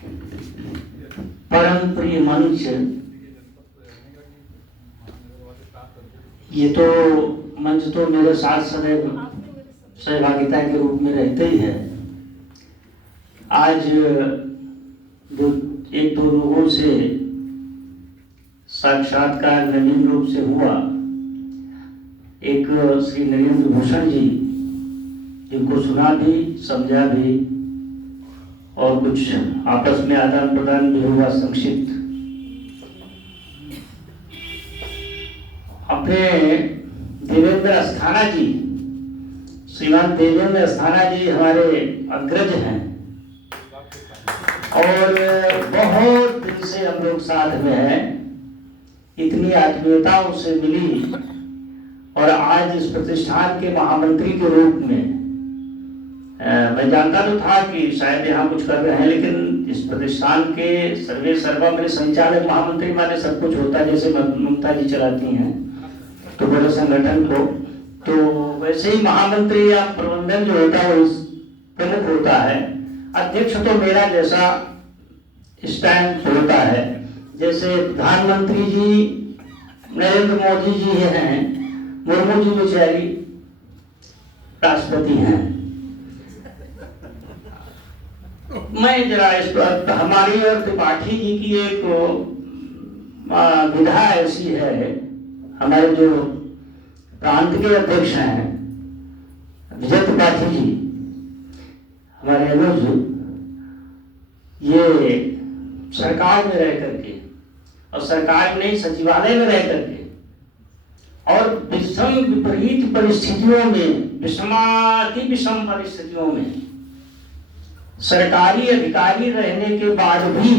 परम प्रिय मंच, ये तो मंच तो मेरे साथ सदैव सहभागिता के रूप में रहते ही है। आज एक दो लोगों से साक्षात्कार नवीन रूप से हुआ। एक श्री नरेंद्र भूषण जी, जिनको सुना भी समझा भी और कुछ आपस में आदान प्रदान भी हुआ संक्षिप्त। अपने देवेंद्र अस्थाना जी, श्रीमान देवेंद्र अस्थाना जी हमारे अग्रज हैं और बहुत दिन से हम लोग साथ में हैं। इतनी आत्मीयता उससे मिली और आज इस प्रतिष्ठान के महामंत्री के रूप में मैं जानता तो था कि शायद यहाँ कुछ कर रहे हैं, लेकिन इस प्रतिष्ठान के सर्वे सर्वा मेरे संचालक महामंत्री माने सब कुछ होता है, जैसे ममता जी चलाती हैं तो बड़े संगठन को, तो वैसे ही महामंत्री या प्रबंधन जो होता है वो प्रमुख होता है। अध्यक्ष तो मेरा जैसा स्टैंड होता है। जैसे प्रधानमंत्री जी नरेंद्र मोदी जी हैं, मुर्मू जी बेचारी राष्ट्रपति हैं। मैं जरा इस पर, हमारी और त्रिपाठी जी की एक विधा ऐसी है, हमारे जो प्रांत के अध्यक्ष हैं विजय त्रिपाठी जी, हमारे अनुज, ये सरकार में रह करके और सरकार में नहीं सचिवालय में रह करके और विषम विपरीत परिस्थितियों में, विषमाति विषम परिस्थितियों में सरकारी अधिकारी रहने के बाद भी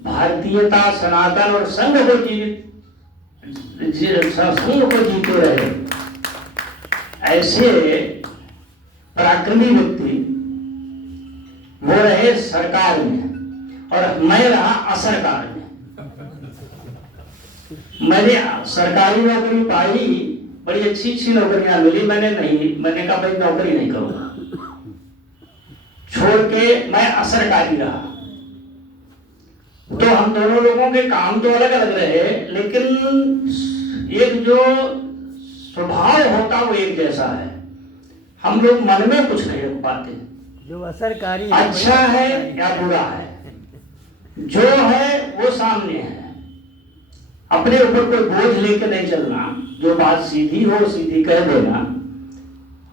भारतीयता, सनातन और संघ को जीते रहे, ऐसे पराक्रमी व्यक्ति वो रहे सरकार में और मैं रहा असरकार में। मैंने सरकारी नौकरी पाई, बड़ी अच्छी अच्छी नौकरियां मिली, मैंने कहा भाई नौकरी नहीं करूंगा, छोड़ के मैं असरकारी रहा। तो हम दोनों लोगों के काम तो अलग अलग रहे, लेकिन एक जो स्वभाव होता वो एक जैसा है। हम लोग मन में कुछ नहीं रख पाते, जो असरकारी अच्छा है या बुरा है, जो है वो सामने है। अपने ऊपर कोई बोझ लेके नहीं चलना, जो बात सीधी हो सीधी कह देना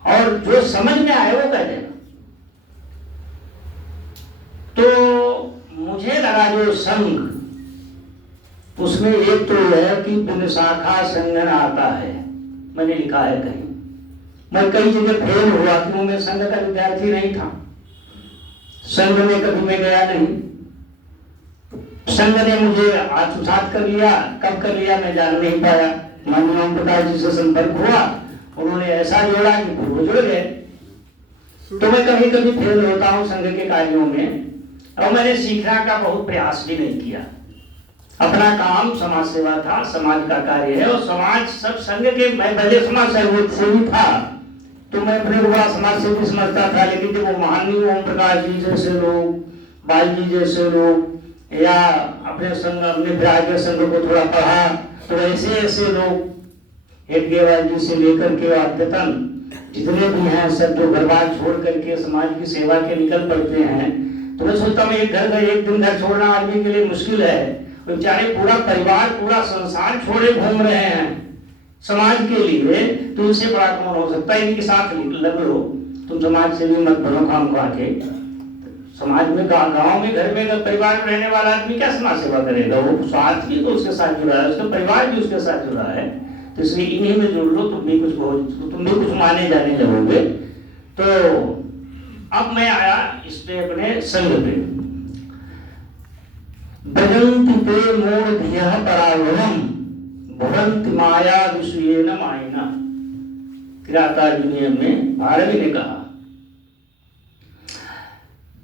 और जो समझ में आए वो कह देना। तो मुझे लगा जो संघ, उसमें एक तो है कि विशाखा संगठन आता है, मैंने लिखा है कहीं। मैं कई जगह फेल हुआ क्यों, मैं संघ का विद्यार्थी नहीं था, संघ में कभी मैं गया नहीं। संघ ने मुझे आत्मसात कर लिया, कब कर लिया मैं जान नहीं पाया। माननीय ओम प्रकाश जी से संपर्क हुआ, उन्होंने ऐसा जोड़ा कि वो जुड़ गए। तो मैं कभी कभी फेल होता हूँ संघ के कार्यों में, और मैंने सीखने का बहुत प्रयास भी नहीं किया। अपना काम समाज सेवा था, समाज का कार्य है और समाज सब संघ के, मैं पहले समाज सेवी था तो मैं अपने को बड़ा समाज सेवी समझता था, लेकिन जब वो माननीय ओम प्रकाश जी जैसे लोग, बाई जी जैसे लोग, या अपने संघ, अपने विराज संघ को थोड़ा पढ़ा, तो ऐसे ऐसे लोग हेडगेवार जी से लेकर के अद्यतन जितने भी हैं सब जो घर बार छोड़ करके समाज की सेवा के निकल पड़ते हैं। तो मैं सोचता हूँ एक दिन घर छोड़ना आदमी के लिए मुश्किल है, बेचारे पूरा परिवार, पूरा संसार छोड़े घूम रहे हैं समाज के लिए, तो उनसे बड़ा कौन हो सकता है। इनके साथ लग लो, तुम समाज से भी मत बनो खाम खा के। समाज में, गाँव में, घर में, परिवार में रहने वाला आदमी क्या समाज सेवा करेगा? वो स्वार्थ ही तो उसके साथ जुड़ा है, उसका परिवार भी उसके साथ जुड़ा है। तो इसलिए इन्हीं में जुड़ लो, तुम भी कुछ माने जाने लगोगे। तो अब मैं आया इस पे, अपने संघ पे। भजन्ति ते मोर धियः परावरम भवन्ति माया विषयेन मायिना। किरातार्जुनीय में भारवी ने कहा,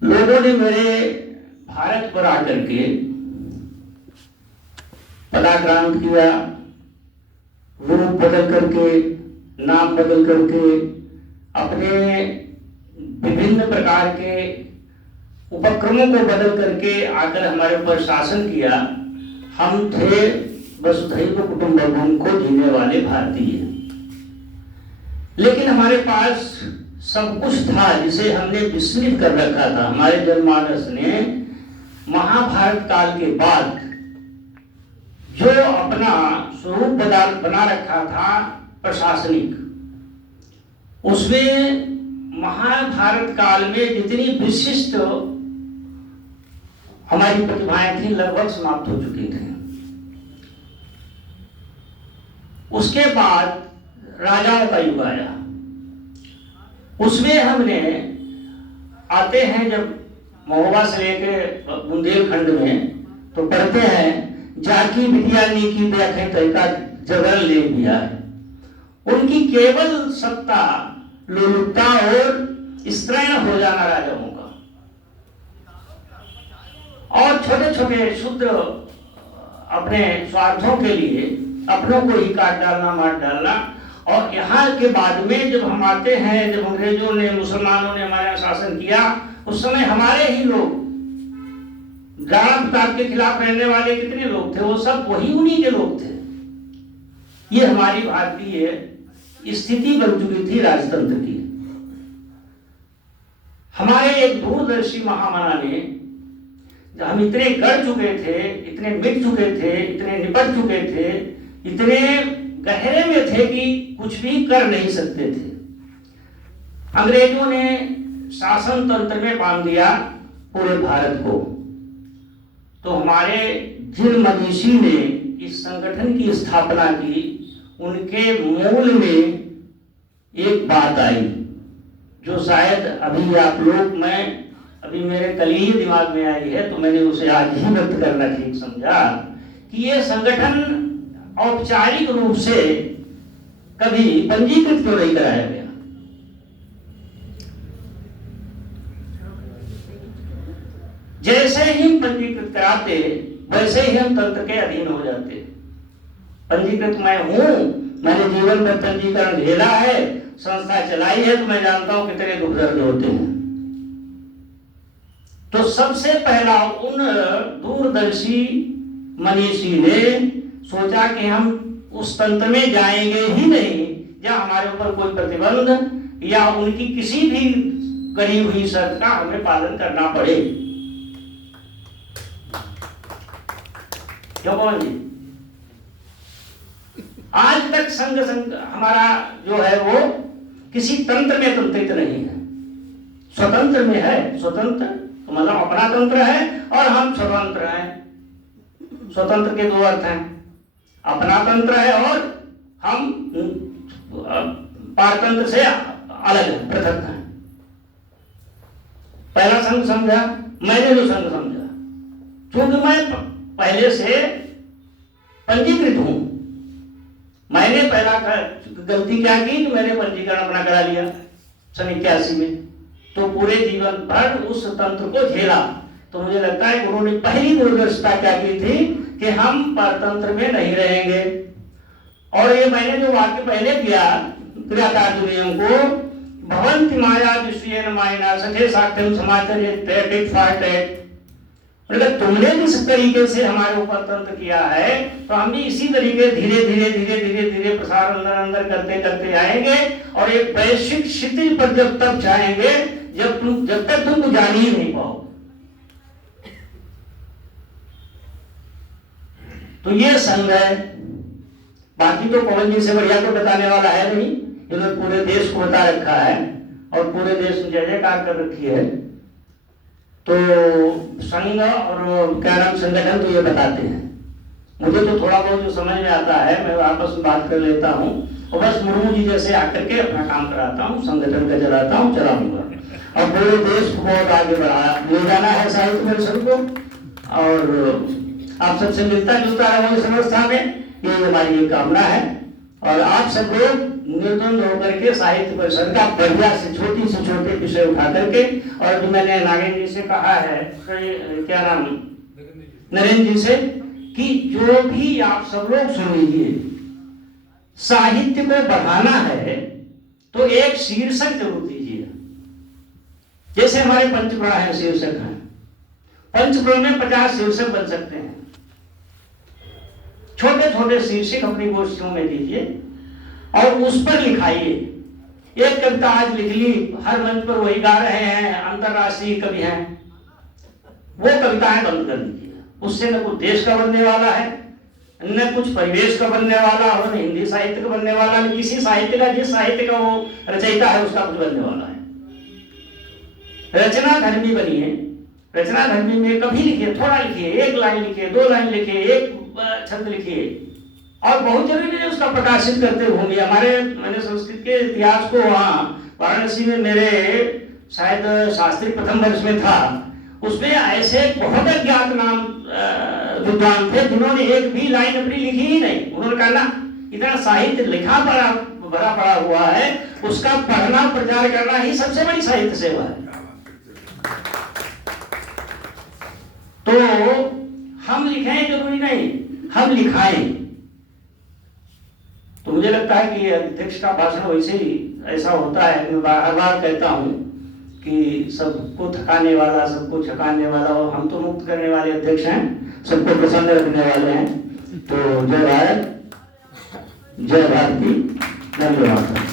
लोगों ने मेरे भारत पर आकर के पदाक्रांत किया, रूप बदल करके, नाम बदल करके, अपने विभिन्न प्रकार के उपक्रमों को बदल करके आकर हमारे ऊपर शासन किया। हम थे वसुधैव कुटुंबकम को जीने वाले भारतीय, लेकिन हमारे पास सब कुछ था जिसे हमने विस्मृत कर रखा था। हमारे जनमानस ने महाभारत काल के बाद जो अपना स्वरूप बना रखा था प्रशासनिक, उसमें महाभारत काल में जितनी विशिष्ट हमारी प्रतिभाएं थी लगभग समाप्त हो चुकी थी। उसके बाद राजाओं का युग आया। उसमें हमने आते हैं जब महोबा से लेके बुंदेलखंड में तो पढ़ते हैं जाकी विद्या नीकी व्याख्या तरीका जगल ले दिया है। उनकी केवल सत्ता लोलुपता और स्त्रैण हो जाना राजाओं का, और छोटे छोटे शुद्र अपने स्वार्थों के लिए अपनों को ही काट डालना, मार डालना। और यहाँ के बाद में जब हम आते हैं, जब अंग्रेजों ने मुसलमानों ने हमारे शासन किया, उस समय हमारे ही लोग राणा प्रताप के खिलाफ रहने वाले कितने लोग थे, वो सब वही उन्हीं के लोग थे। ये हमारी भारतीय स्थिति बन चुकी थी राजतंत्र की। हमारे एक दूरदर्शी महामना ने, हम इतने गढ़ चुके थे, इतने मिट चुके थे, इतने निपट चुके थे, इतने गहरे में थे कि कुछ भी कर नहीं सकते थे। अंग्रेजों ने शासन तंत्र में बांध दिया पूरे भारत को। तो हमारे जिन मनीषी ने इस संगठन की स्थापना की, उनके मूल में एक बात आई जो शायद अभी आप लोग, मैं अभी मेरे कल ही दिमाग में आई है, तो मैंने उसे आज ही व्यक्त करना ठीक समझा कि ये संगठन औपचारिक रूप से कभी पंजीकृत क्यों नहीं कराया गया। जैसे ही पंजीकृत कराते वैसे ही हम तंत्र के अधीन हो जाते। पंजीकृत मैं हूं, मैंने जीवन में पंजीकरण झेला है, संस्था चलाई है, तो मैं जानता हूं कितने दुख दर्द होते हैं। तो सबसे पहला उन दूरदर्शी मनीषी ने सोचा कि हम उस तंत्र में जाएंगे ही नहीं जहां हमारे ऊपर कोई प्रतिबंध या उनकी किसी भी करी हुई शर्त का हमें पालन करना पड़े। क्यों कौन जी? आज तक संघ हमारा जो है वो किसी तंत्र में तंत्रित नहीं है, स्वतंत्र में है। स्वतंत्र तो मतलब अपना तंत्र है और हम स्वतंत्र हैं। स्वतंत्र के दो अर्थ हैं, अपना तंत्र है और हम पारतंत्र से अलग है, पृथक है। पहला संघ समझा, मैंने जो संघ समझा, क्योंकि मैं पहले से पंजीकृत हूं। मैंने पहला गलती क्या की कि मैंने पंजीकरण अपना करा लिया सन 81 में, तो पूरे जीवन भर उस तंत्र को झेला। तो मुझे लगता है उन्होंने पहली दूरदर्शिता क्या की थी कि हम परतंत्र में नहीं रहेंगे। और ये मैंने जो वाक्य पहले किया क्रियाकार्य को, भवन्ति माया विश्वेन मायना सखे साक्ष्यम समाचार्य टेट फाटेट, मतलब तुमने जिस तरीके से हमारे ऊपर तंत्र किया है, तो हम भी इसी तरीके धीरे धीरे धीरे धीरे धीरे प्रसार अंदर अंदर करते करते आएंगे और एक वैश्विक क्षितिज पर जब तक जाएंगे जब तक तुम जान ही नहीं पाओ। तो ये संघ है। बाकी तो पवन जी से बढ़िया तो बताने वाला है नहीं, इन्होंने पूरे देश को बता रखा है और पूरे देश में जय जयकार कर रखी है। तो संघ और क्या नाम संगठन तो ये बताते हैं। मुझे तो थोड़ा बहुत जो समझ में आता है मैं आपस में बात कर लेता हूँ और बस मुर्मू जी जैसे आकर के अपना काम कराता हूँ, संगठन का चलाता हूँ, चलाऊंगा और पूरे देश को बहुत आगे ले जाना है साहित्य परिषद को। और आप सबसे मिलता जुलता है वही संस्था में, ये हमारी एक कामना है। और आप सब लोग निर्द्वंद होकर के साहित्य परिषद का बढ़िया से छोटे विषय उठा करके, और जो मैंने नागेंद्र जी से कहा है, क्या नाम, नरेंद्र जी से, कि जो भी आप सब लोग सुन लीजिए, साहित्य को बढ़ाना है तो एक शीर्षक जरूर दीजिए। जैसे हमारे पंचप्राण है शीर्षक है, पंचप्रण में 50 शीर्षक बन सकते हैं। छोटे छोटे शीर्षक अपनी गोष्ठियों में दीजिए और उस पर लिखाइए। एक कविता आज लिख ली, हर मंच पर वही गा रहे हैं, अंतरराष्ट्रीय कवि हैं, वो कविताएं बंद कर दीजिए। उससे न कुछ देश का बनने वाला है, न कुछ परिवेश का बनने वाला हो, न हिंदी साहित्य का बनने वाला, न किसी साहित्य का, जिस साहित्य का वो रचयिता है उसका कुछ बनने वाला है। रचना धर्मी बनिए। रचना धर्मी में कभी लिखिए, थोड़ा लिखिए, 1 लाइन लिखिए, 2 लाइन लिखिए, 1 छंद लिखिए, और बहुत जरूरी है उसका प्रकाशित करते होंगे। मैंने संस्कृत के इतिहास को वहाँ वाराणसी में मेरे शायद शास्त्री प्रथम वर्ष में था, उसमें ऐसे बहुत अज्ञात नाम विद्वान थे जिन्होंने एक भी लाइन अपनी लिखी ही नहीं। उन्होंने कहा ना, इतना साहित्य लिखा भरा पड़ा हुआ है, उसका पढ़ना प्रचार करना ही सबसे बड़ी साहित्य सेवा है। तो हम लिखें जरूरी नहीं, हम लिखाएं। तो मुझे लगता है कि अध्यक्ष का भाषण वैसे ही ऐसा होता है। मैं बार बार कहता हूं कि सबको थकाने वाला, सबको छकाने वाला, और हम तो मुक्त करने वाले अध्यक्ष हैं, सबको प्रसन्न रखने वाले हैं। तो जय भारत, जय भारती, धन्यवाद।